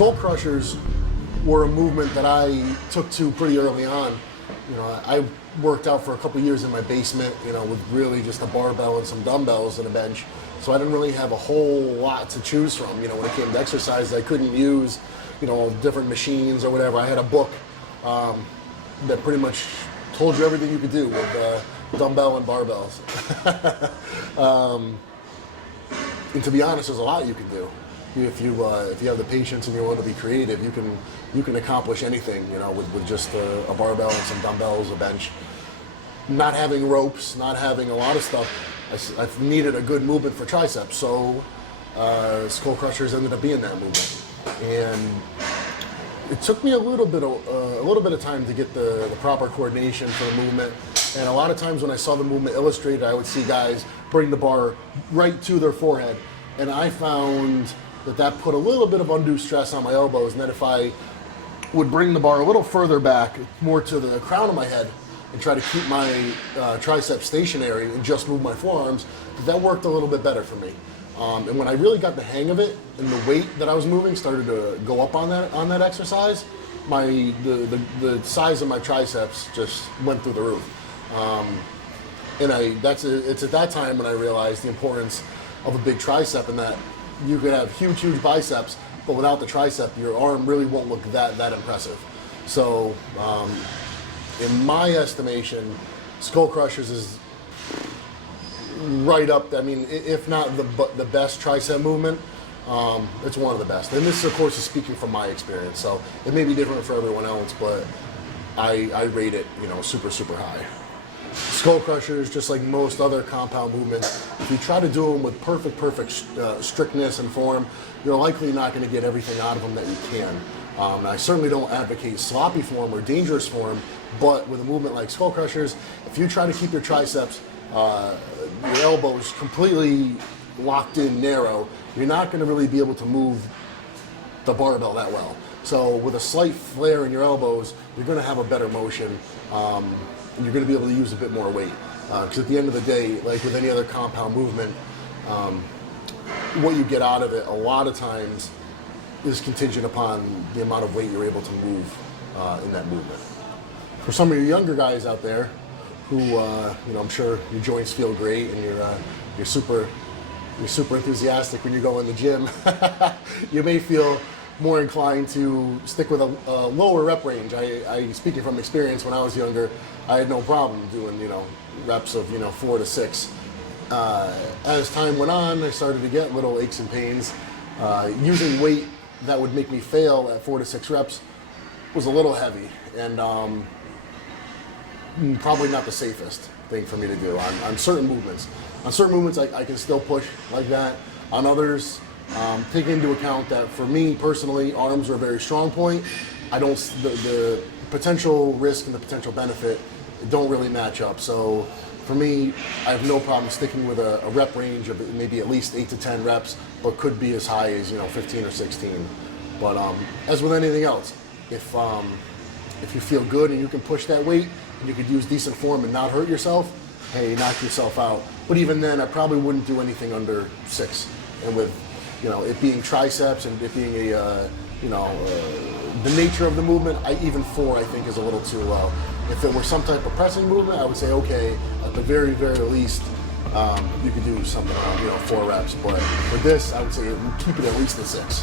Skullcrushers were a movement that I took to pretty early on. You know, I worked out for a couple years in my basement, you know, with really just a barbell and some dumbbells and a bench. So I didn't really have a whole lot to choose from. You know, when it came to exercise, I couldn't use, you know, different machines or whatever. I had a book that pretty much told you everything you could do with dumbbell and barbells. And to be honest, there's a lot you can do. If you have the patience and you want to be creative, you can accomplish anything, you know, with just a barbell and some dumbbells, a bench. Not having ropes, not having a lot of stuff, I've needed a good movement for triceps, so Skullcrushers ended up being that movement. And it took me a little bit of time to get the proper coordination for the movement. And a lot of times when I saw the movement illustrated, I would see guys bring the bar right to their forehead, and I found that put a little bit of undue stress on my elbows, and that if I would bring the bar a little further back, more to the crown of my head, and try to keep my triceps stationary and just move my forearms, that worked a little bit better for me. And when I really got the hang of it, and the weight that I was moving started to go up on that exercise, the size of my triceps just went through the roof. And it's at that time when I realized the importance of a big tricep, and that you could have huge biceps, but without the tricep, your arm really won't look that impressive. So, in my estimation, Skullcrushers is right up. I mean, if not the best tricep movement, it's one of the best. And this, of course, is speaking from my experience. So it may be different for everyone else, but I rate it, you know, super high. Skullcrushers, just like most other compound movements, if you try to do them with perfect strictness and form, you're likely not going to get everything out of them that you can. I certainly don't advocate sloppy form or dangerous form, but with a movement like Skullcrushers, if you try to keep your triceps, your elbows completely locked in narrow, you're not going to really be able to move the barbell that well. So with a slight flare in your elbows, you're going to have a better motion. And you're going to be able to use a bit more weight. Because at the end of the day, like with any other compound movement, what you get out of it a lot of times is contingent upon the amount of weight you're able to move in that movement. For some of your younger guys out there who, you know, I'm sure your joints feel great and you're super enthusiastic when you go in the gym, you may feel more inclined to stick with a lower rep range. I speaking from experience, when I was younger, I had no problem doing, you know, reps of, you know, 4 to 6. As time went on, I started to get little aches and pains. Using weight that would make me fail at 4 to 6 reps was a little heavy, and probably not the safest thing for me to do on certain movements. On certain movements, I can still push like that. On others, take into account that for me personally, arms are a very strong point. The potential risk and the potential benefit don't really match up. So for me, I have no problem sticking with a rep range of maybe at least 8 to 10 reps, but could be as high as, you know, 15 or 16. But as with anything else, if you feel good and you can push that weight and you could use decent form and not hurt yourself, hey, knock yourself out. But even then, I probably wouldn't do anything under 6. And with, you know, it being triceps and it being the nature of the movement, even 4 I think is a little too low. If it were some type of pressing movement, I would say okay, at the very least, you could do something around, you know, 4 reps. But for this, I would say keep it at least at 6.